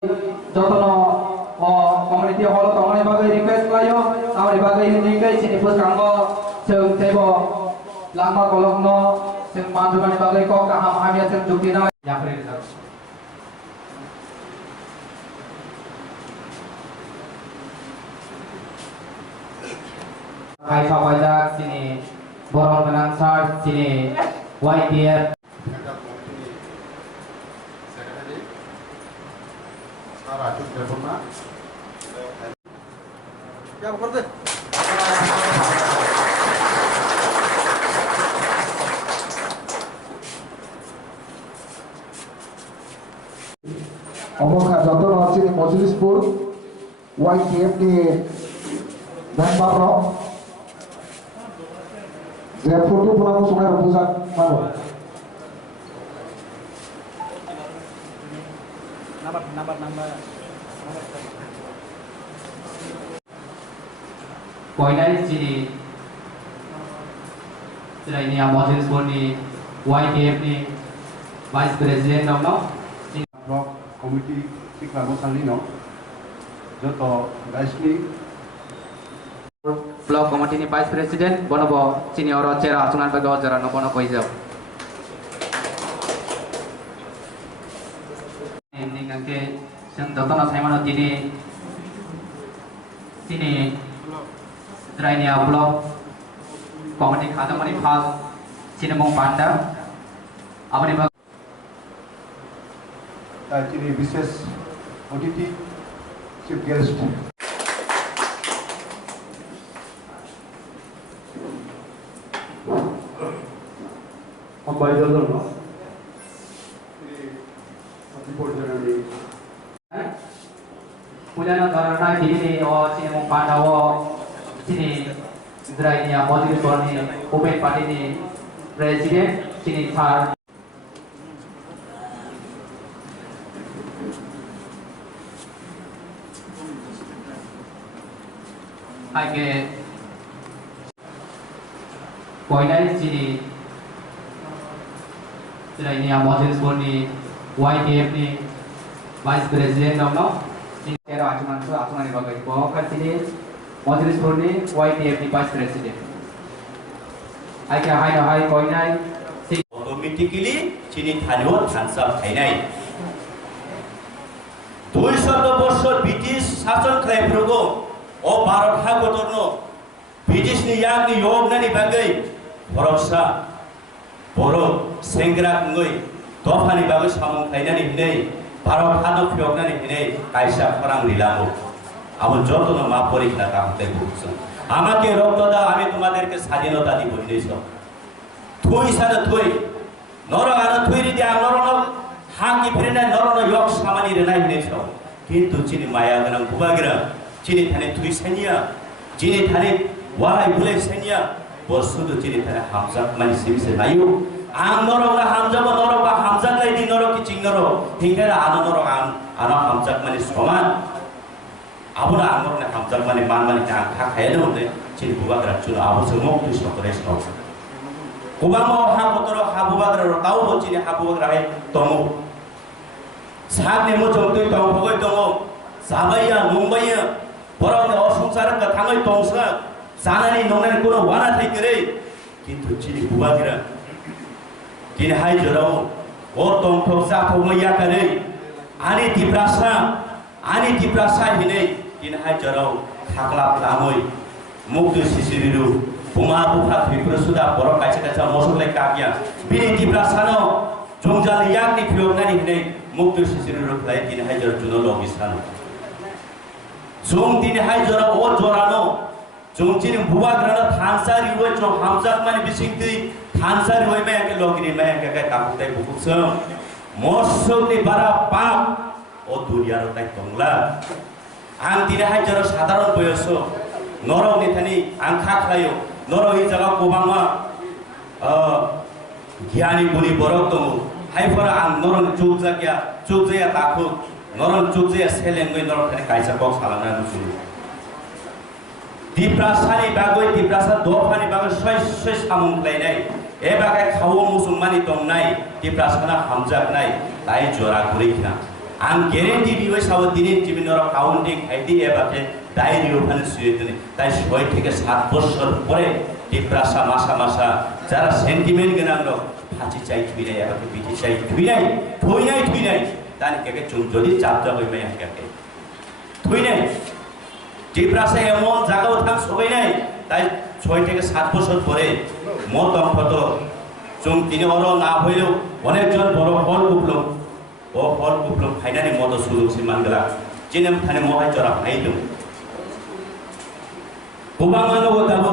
যতন community hall tongani bagai request layo amari bagai ini kai sini pekanggo seng tebo lama kolongno seng manjugani bagai ko kaham hamia seng jukina yapre hai sawajak sini borong penangsar sini YDF क्या कर दे অমোখা যতন আছে Majlishpur YTF ni member ro je foto pun sungai rebusan malu number Koinai sini selain ini Majlishpur ni YTF ni Vice President no Block Committee TIPRA Mosalino Joto Gaisli Block Committee ni Vice President bonobo sini oro cera asunan bagi ojara no bono koizau ini ngangke sing dotono saimano dini sini Rainia Block Committee Kadamani Phal Sinimwng Panda Abani Bag Tadi Bishes Oditi Chief Guest Ambai Jodor no Pujana karena dini o Sinimwng Panda o sini Rainia Majlishpur ni Open Party ni President sini Thar Hai Koinai sini Rainia Majlishpur ni YTF ni Vice President no sini kera asunan ni bagai bawa sini Majlishpur ni YTF ni Vice President hai ka hai Koinai automatically sini thanyo thansap thainai 200 বছর British শাসন খাইফ্রগো ও ভারত হাগতরনো British ni yang ni yog nani bagai borosa boro sengra ngoi dofani bagai samung thainani hinai Bharat হাদো ফিয়গনানি hinai kaisa farang rilamo আমন যতন মা পরীক্ষা কামতে বুঝছ আমাকে রক্ত দাও আমি তোমাদেরকে স্বাধীনতা দিব দিছ থুই সারা থুই নরগান থুই রি দিয়া নরন হাকি ফিরেনা নরন ইয়ক সামানি রে নাই দিছ কিন্তু চিনি মায়া গরম বুবাগরা চিনি থানে থুই সেনিয়া চিনি থানে ওয়াই বুলে সেনিয়া বসুদু চিনি থানে হামজা মানে সিমসে নাইও আং নরগা হামজা নরগা হামজা লাই দি নরক কি চিং নরক হিংরা আনো নরক আনো হামজা মানে সমান Abuna angorne hamjak mani man mani ta khayane onde chini bubagra chuna abo semok tu sokore sok kubamo ha botoro ha bubagra ro tau bo chini ha bubagra hai tomo sabne mo jongtoi tong bogoi tongo sabaiya mungbaiya borong o sungsar ka thangai tongsa sanani nonani kono wana thai kare kintu chini bubagra kin hai jorao o tong thoksa thomaiya kare ani tiprasa hinai in hai jorau thaklap lamoi muktu sisiriru puma buka TIPRA sudah borok kaca mosok lek kakya bini tiprasa no jongjal yak ni phiogani hinai muktu sisiriru khai in hai jor juno logisan jong din hai jora o jorano jongjin bubagrana thansari wo jo hamjak mani bisingti thansari hoi me ke logini me ke takutai bukuksam mosok ni bara pap ও দুনিয়ার তাই তংলা আং তিনে high জর সাধারণ বয়স নরও নিথানি আং খাখলায়ো নরও এই জায়গা কোবাংমা জ্ঞানী গুণী বরক দङ হাইফরা আং নরন চুক জায়া তাখু নরন চুক জায়া সেলেঙ্গই নরন খানি কাইসা বক্স খালানা নুসুনি তিপ্রাসানি বাগৈ তিপ্রাসা দফানি বাগৈ সয় সামুং লাইনাই এ বাগাই খাও মুসলমানি দংনাই তিপ্রাসানা হামজাক নাই তাই জরা ঘুরিখনা आं ग्यारेंटी दिबाय साबो दिनै टिभिनर काउंटिं आईडी एबाके डायरी ओखाনে শুয়ে দিনে তাই 6 থেকে 7 বছর পরে টিপ্রাসা মাসা যারা সেন্টিমেন্ট গোনাं दं फाची চাই থুইনাই এবাকে বিটি চাই থুইনাই তানি কেকে চুম যদি চাপ যাবে মাই আকে থুইনাই টিপ্রাসা এমন জায়গাও থাক সবাই নাই তাই 6 থেকে 7 বছর পরে মত অঙ্কত চুম তিনি অর না হইলেও অনেকজন বড় ফল কুপলম ফাইনালি মত সুযোগ সিমানগলা যেনেম থানে মহাই জরা ফাইদুম গোবাं मानगो दाबो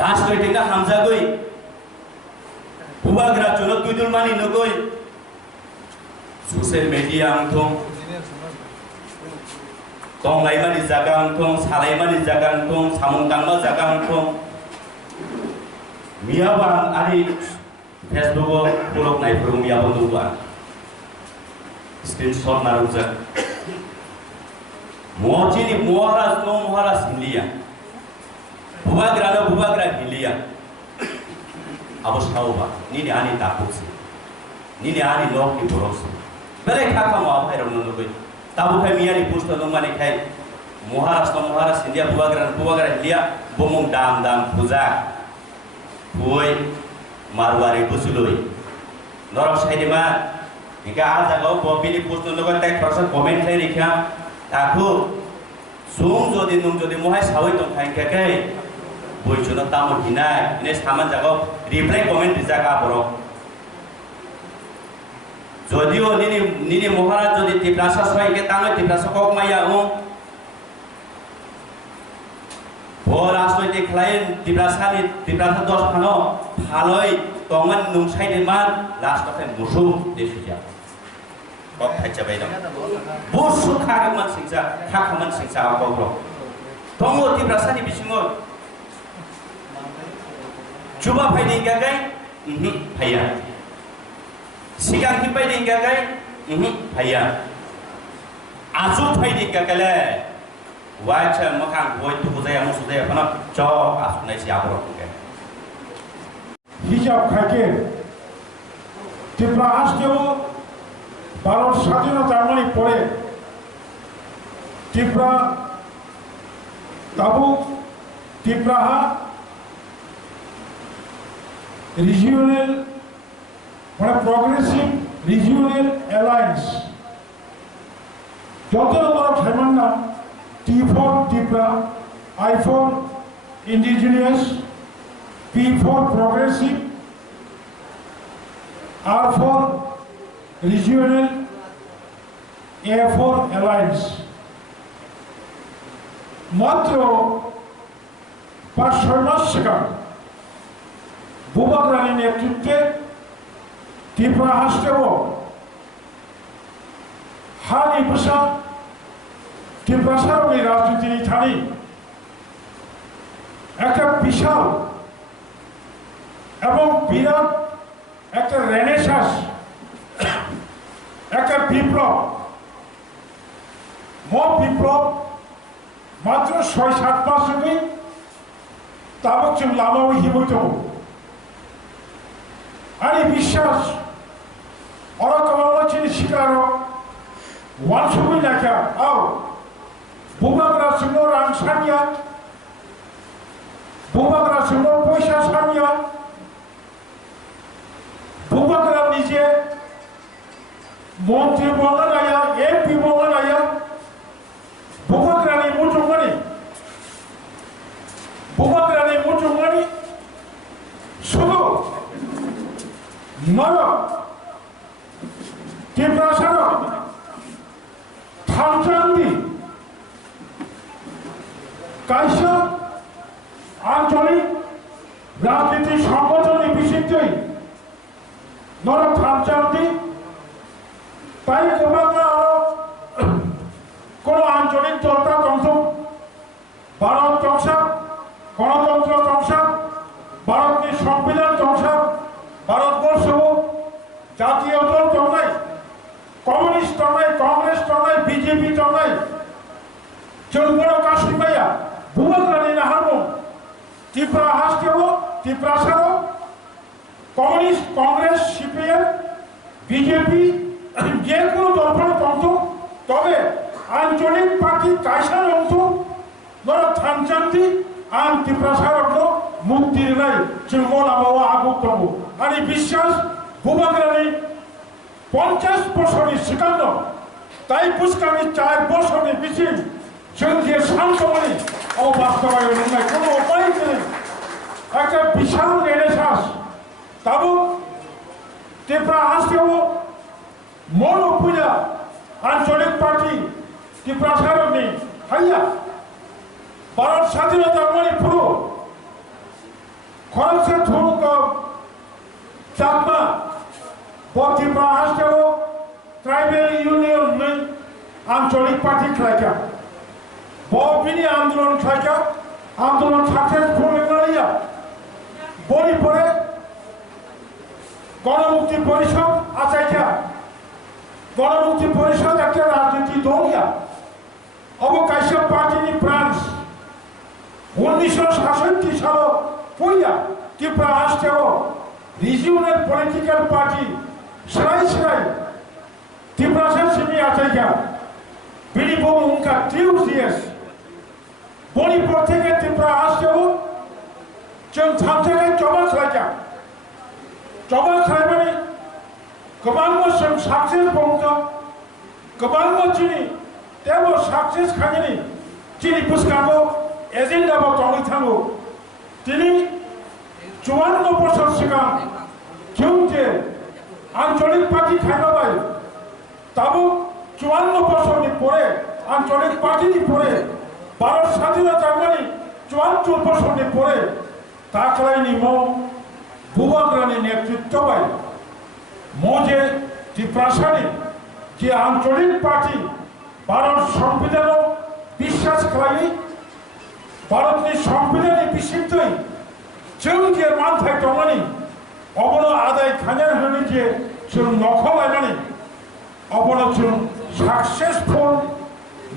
राजनैतिक हामजागै बुबाग्रा चुनो तुइदुल मानि नगै ससियेल मिडिया आंथं तंलाइमानि जागा आंथं सालाइमानि जागा आंथं सामुंदांमा जागा आंथं मियाबा आरि फेसबुक ब्लग नायफोराव मियाबा दंबा स्क्रिनशट नारुजा मोचिनी महाराज हिलिया बुबाग्रा हिलिया अब सावबा निनि आनि दापुसि निनि आनि नोकि बरसि बेले खाखा मा फाइरम नगै ताबुखाय मियानि पुस्त नमानि खाय महाराज हिलिया बुबाग्रा हिलिया बमुं दाम फुजा हुय मारवारि बुसुलुय नरक साइदिमा इका आ जागाव बबिनि पुस्त नगै ताय परसन कमेन्ट खाय रिखा ताकु सुं जदि महाय सावै दं खायखाय बयसुनो तामो हिनाय ने सामान जागाव रिप्लाय कमेन्ट जागा बरो जदिओ निनि महाराज जदि टिप्रासा सहायके ताङै टिप्रासा कक माया ब राजनैतिक खालाय टिप्रासा 10 फानो फालै तंगन नुंसायदेमान लास्ट अफ मुसु देसुया कक खायजाबाय दं बुसु खागोमन सिंसा आगग्र दङ टिप्रासानि बिसिङाव Cuba finding gagai, paya. Sigang finding gagai, paya. Azu finding gagale. Watch a makang boy to Hosea Mosudea, Joe, as nice yabro. হিসাব থাকে ত্রিপুরা আজকেও ভারত স্বাধীনতার মানে পরে ত্রিপুরা তাবুক ত্রিপুরাহা regional progressive regional alliance যত আমরা ফেমান না T for TIPRA, I for indigenous, P for progressive, R for regional, A for alliance মাত্র 5-6 মাস সেখান বুবাগ্রানি নেতৃত্বে ত্রিপুরা হাসতেও হানি পেশা ত্রিপুরা সারণী রাজনীতি থানি একটা বিশাল এবং বিরাট একটা রেনেসাঁস একটা বিপ্লব মাত্র 6-7 মাস আগে তাবক লামাও হিমত আরে বিশ্বাস অরকমালচিনি শিকার ওয়ানসুবি লেখা আও বুবাগ্রা সিংহ রাং সানিয়া বুবাগ্রা সিংহ পয়সা সানিয়া বুবাগ্রা নিজে মন্ত্রী বললেন আয়া এমপি বললেন আয়া বুবাগ্রানি মুচুঙ্গানি শুধু নয় ত্রিপুরা থামচান্দি কাইসা আঞ্চলিক রাজনীতি সংগঠনের বিশিষ্টই নরক থামচান্দি তাই গোবাংলা আরো কোন আঞ্চলিক দলটা ধ্বংস ভারত ধ্বংসা গণতন্ত্র ধ্বংসা ভারতের সংবিধান ধ্বংসা ভারতবর্ষ জাতীয় দল নাই কমিউনিস্ট নাই কংগ্রেস নাই বিজেপি নাই চলবড় কাশ্মীর ভাইয়া বুবাগ্রানি না হারবো ত্রিপুরা হাসকেও ত্রিপুরা সারো কমিউনিস্ট কংগ্রেস সিপিএম বিজেপি যে কোনো দলফলে তন্ত তবে আঞ্চলিক পার্টি কাইসার অন্ত ধরো থানচান্দি আন ত্রিপ্রাসার মুক্তির নাই চিরমল আবহাওয়া আগুক তবু আর বিশ্বাস ভূভাগরানি 50 বছরের শিকান্ন তাই পুষ্কানি 4 বছরের বেশি সঙ্গে শান্তমণি অবাস্তবায়ন নাই কোনো উপায় নেই একটা বিশাল রেনেসাঁস তাবো ত্রিপুরা আসতেও মন পূজা আঞ্চলিক পার্টি ত্রিপুরা সারণী হাইয়া ভারত স্বাধীনতা মানে পুরো খরচে ধুক চাকমা ত্রিপুরা আসতেও ট্রাইবেল ইউনিয়ন নেই আঞ্চলিক পার্টি খেলাইকা বিনি আন্দোলন খাইকা আন্দোলন সাকসেসফুল লড়াইয়া বলি পরে গণমুক্তি পরিষদ আচাইকা গণমুক্তি পরিষদ একটা রাজনীতি দলিয়া অবকাশ্য পার্টি ব্রাঞ্চ 1967 সাল পইয়া ত্রিপুরা আসতেও রিজিওনাল পলিটিক্যাল পার্টি সেরাই সেরাই ত্রিপুরা সিমি আচাইকা বিনিবম উনকা টিউসিএস মণিপুর থেকে ত্রিপুরা আসতেও जों थांथाखै जबा खालायजा जबा खालायनानै गोबां जों साक्सेस बंगा गोबां दिनै तेबो साक्सेस खायनि दिनै बुसकांगौ एजेन्डाबो दङै थांगौ दिनै 54 বছর सिगां जों जे आঞ্চলিक पार्टी खायबाय ताबो 54 বছরनि परे आঞ্চলিक पार्टीनि परे भारत स्वाधीनता माने 74 বছরनि परे ताकलायनि मो भूभागरानि नेतृत्वबाय मोजे ত্রিপ্রাসানি যে আঞ্চলিক পার্টি ভারত সংবিধানও বিশ্বাস খালায়নি ভারতनि সংবিধাननि बिसिमथै जों जे मानथाय दंमोन अबनो आदाय खानाय होनो जे जों नखलायनानै अबनो जों साक्सेसफुल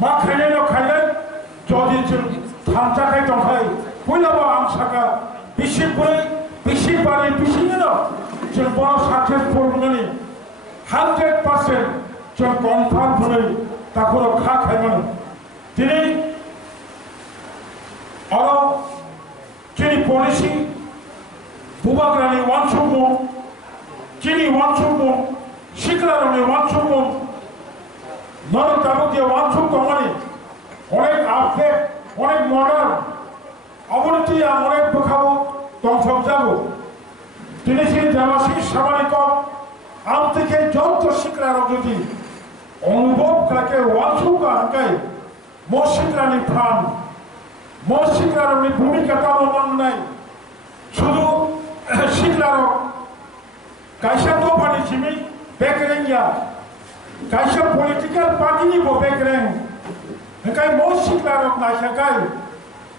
मा खायनाय खायनाय जदि जों थांथाखाय दंखाय बयनाबो आं साका बिसिबारि बिसिनो जों बर' साक्सेसफुल होननानै 100% जों कनफार्म होनै ताखौ खा खायमोन दिनै आरो जोंनि पलिसि भूभागरानि वानसुमु जोंनि वानसुमु सिक्लारानि वानसुमु नरताबुके वानसुम दंमोन अनेक आपडेट अनेक मडार्न अबनति अनेक बोखाबो दंसब जाबो दिनैसिम जामासि सामानिकम आम থেকে যত শিক্ষার যদি অনুভব কাকে ওয়ানসুকা আনকাই মশিকরানি প্রাণ মশিকরানি ভূমিকাটা মন নাই শুধু শিক্ষার কাইসা তো পানি চিমি বেকরেঙ্গা কাইসা পলিটিক্যাল পার্টিনি বো বেকরেং কাই মশিকরার নাইসাকাই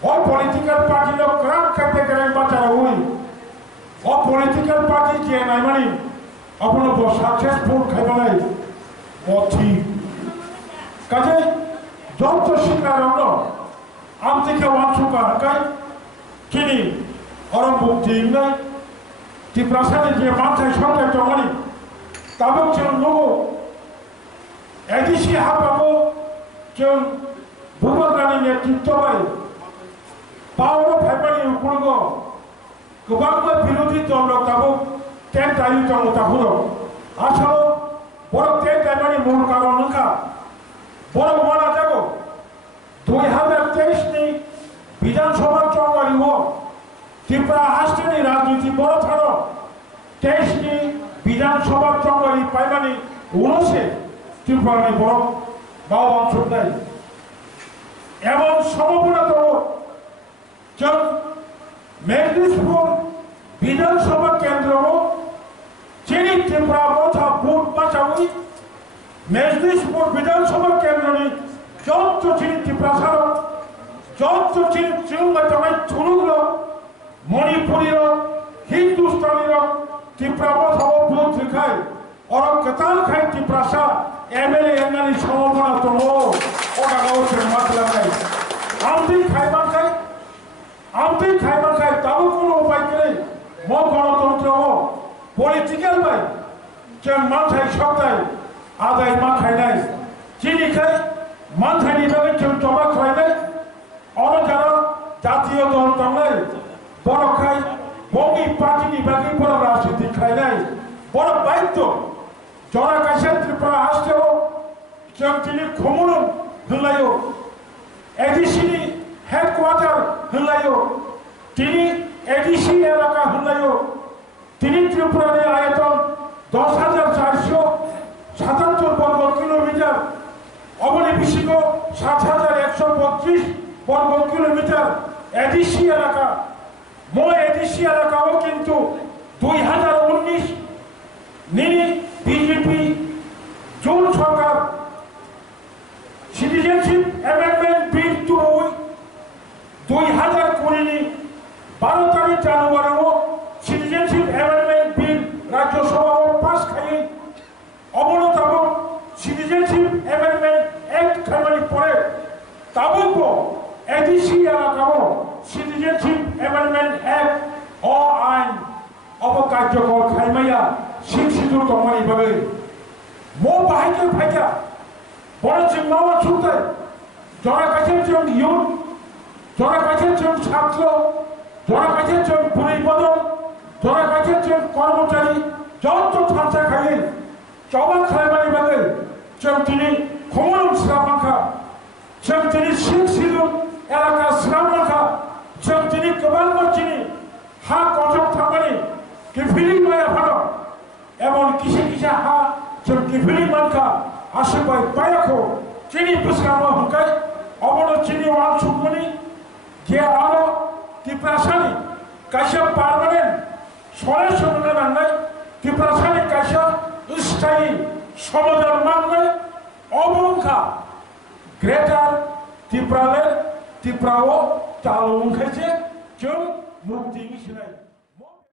और पॉलिटिकल पार्टी लोग क्रांत करते करें बचा हुई और पॉलिटिकल पार्टी के नाइमनी अपनों को सक्सेसफुल खाइबनाई मोची कजे जब तो शिकार होनो आम तिके वांचुका हकाई किनी और मुक्ति नहीं ত্রিপ্রাসানি যে मानथाय संथाय दंमोन ताबो जों नोगो एडिसि हाबाबो जों भूभागरानि नेतृत्वबाय पावर फाइबारनि उकुलगो गोबां बिरोधी दल ताबो टेन दायि दं ताहुरो आसाम बर टेन दायमानि मूल कारण नोंखा बर माना जागो 2023 नि विधानसभा चौगारिओ ত্রিপুরা हास्टेनि राजनीति बर थारो 23 नि विधानसभा चौगारि पाइमानि उनसे ত্রিপুরাनि बर बावबां छुटनाय एवं सम्भावना दङ जब मेजलिशपुर विधानसभा केंद्र में चीनी त्रिपुरा मोथा बूट बचावी मेजलिशपुर विधानसभा केंद्र में जब तो चीनी त्रिपुरा सारो जब तो चीनी चिंगा तमाई थुलुगलो मणिपुरी रो हिंदुस्तानी रो त्रिपुरा मोथा वो बूट लिखाए और कताल खाए त्रिपुरा सा एमएलए एमएलए सम्भावना तो हो और आगाऊ से मतलब नहीं हम भी खाए बात खाए आमते खाइबा खाइ ताबो कोनो उपाय करे मो गणतंत्र हो पॉलिटिकल बाय जों मानथाय सप्ताय आदाय मा खायनाय जिनिखाय मानथायनि बागै जों जमा खालायनाय अनजारा जातीय दल दंनाय बरखाय बंगि पार्टीनि बागै बर राजनीति खायनाय बर बायद्य जरा कायसे त्रिपुरा हास्टेआव जों दिनै खमुलुं होनलायो एडिसिनि हेडक्वार्टार होनलायो दिनै एडिसि एलाका होनलायो दिनै त्रिपुरानि आयतन 10,477 বর্গ কিলোমিটার অবনি বিশিষ্ট 7,132 বর্গ কিলোমিটার এডিসি এলাকা মই এডিসি এলাকাও কিন্তু 2019 নিনি বিজেপি জোন সরকার সিটিজেনশিপ অ্যামেন্ডমেন্ট বিল 2020 নি 12 তারিখ জানুয়ারিও সিটিজেনশিপ অ্যামেন্ডমেন্ট বিল রাজ্যসভাও পাস খাই অবনতাবক সিটিজেনশিপ অ্যামেন্ডমেন্ট অ্যাক্ট খাইমানি পরে তাবকও এডিসি এলাকাও সিটিজেনশিপ অ্যামেন্ডমেন্ট অ্যাক্ট ও আইন অবকার্যকর খাইমাইয়া শিক্ষিত দমানি ভাবে মো বাহাইকে ফাইকা বড় চিন্মাওয়া ছুটতে জরা কাছে जों ইউথ জরা কাছে जों ছাত্র জরা কাছে जों বুড়ি বদল জরা কাছে जों কর্মচারী যত থানসা খাই জবা খাইমানি ভাবে जों दिनै खमुलुं स्रामाखा जों दिनै शिक्षित एलाका स्रामाखा जों दिनै गोबां मानसिनि हा गजब थांनानै गिफिलिं माया फानो एमन किसे किसे हा जों गिफिलिं मानखा आशीर्बाद पायाखौ दिनै बोस्राङाव होंखाय अबनो दिनै वान सुकमनि जे आरो तिप्रासानि कायसा पार्मानेन्ट सरे सोमोनो नांनाय तिप्रासानि कायसा स्थायी समाधान मांगनाय अबंखा ग्रेटार तिप्राले तिप्राओ चालुंखायसे जों मुक्ति मिसिनाय